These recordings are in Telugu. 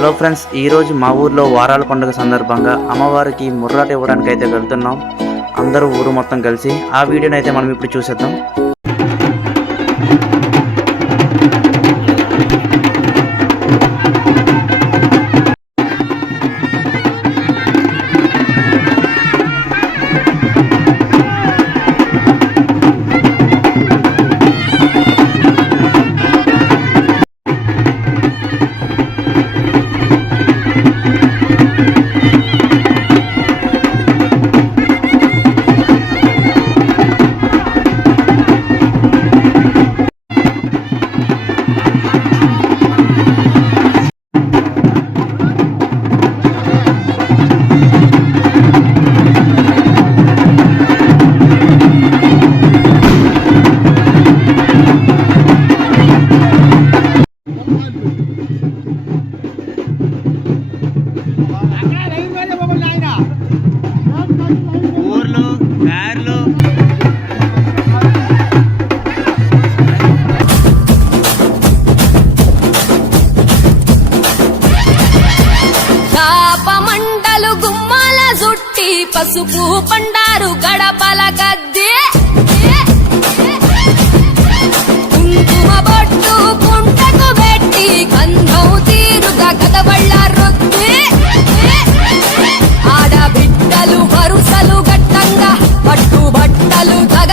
హలో ఫ్రెండ్స్, ఈరోజు మా ఊర్లో వారాల పండుగ సందర్భంగా అమ్మవారికి ముర్రాట ఇవ్వడానికి అయితే వెళ్తున్నాం. అందరూ ఊరు మొత్తం కలిసి ఆ వీడియోని అయితే మనం ఇప్పుడు చూసేద్దాం. పసుపు పండారు గడపల గద్దె కుంకుమ బొట్టు కుంటకు పెట్టి గంధం తీరుగా గదవళ్ళ రొద్ది ఆడబిడ్డలు వరుసలు గట్టంగా పట్టు బట్టలు తగ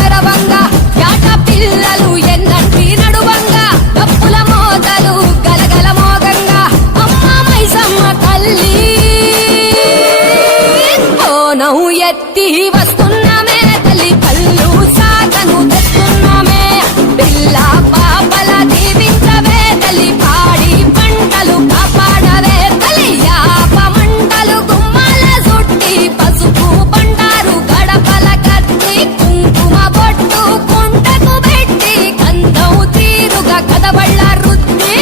మెరవంగా యాట పిల్లలు ఎన్నంటి నడువంగా డప్పుల మోతలు గలగల మోగంగా అమ్మ మైసమ్మ తల్లి నవ్వు ఎత్తి వస్తున్నామే తల్లి కళ్ళు సాగను తెస్తున్నామే పిల్ల పాపల దీవించవే తల్లి పాడి పంటలు కాపాడవే తల్లి యాప మంటలు గుమ్మాల చుట్టి పసుపు పండారు గడపల కత్తి కుంకుమ బొట్టు కుంటకు పెట్టి గంధం తీరుగా కదవళ్ళ రుద్ది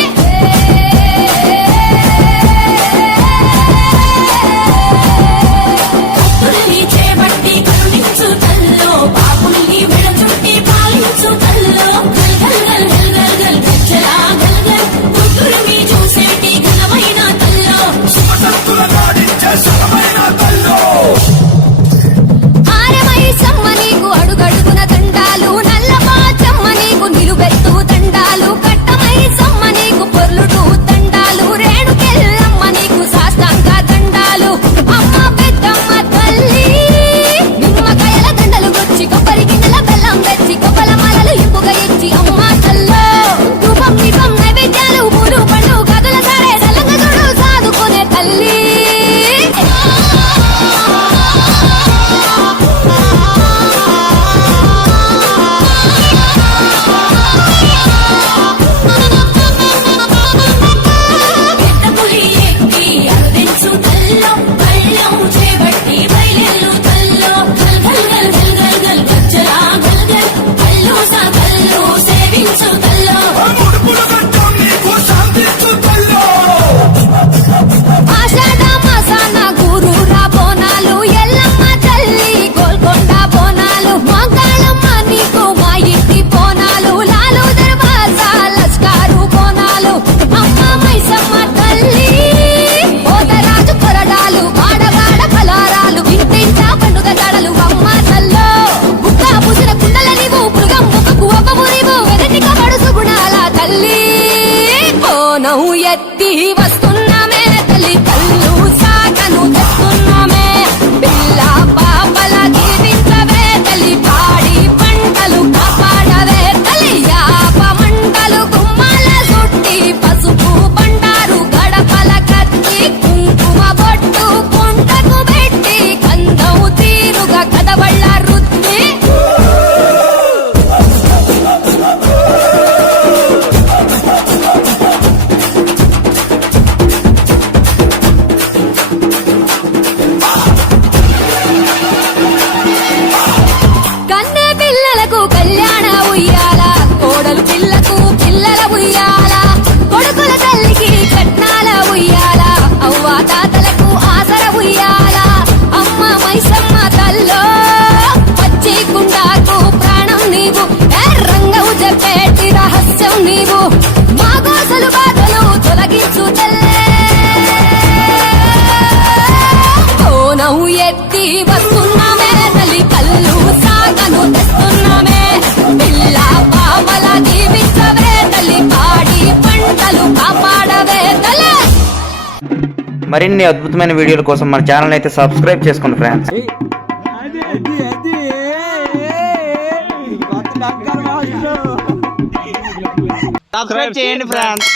నవ్వు ఎత్తి వస్తున్నామే తల్లి కళ్ళు సాగను తెస్తున్నామే పిల్ల పాపల దీవించవే తల్లి పాడి పంటలు కాపాడవే తల్లి యాప మంటలు గుమ్మాల చుట్టి పసుపు పండారు గడపల కత్తి కుంకుమ బొట్టు కుంటకు పెట్టి గంధం తీరుగా కదవళ్ళ రుద్ది ఎత్తి వస్తున్నామే తల్లి కళ్ళు సాగను తెస్తున్నామే పిల్ల పాపల దీవించవే తల్లి పాడి పంటలు కాపాడవే తల్లి. మరిన్ని అద్భుతమైన వీడియోల కోసం మన ఛానల్ అయితే సబ్స్క్రైబ్ చేసుకోండి ఫ్రెండ్స్. సబ్స్క్రైబ్ చేయండి ఫ్రెండ్స్.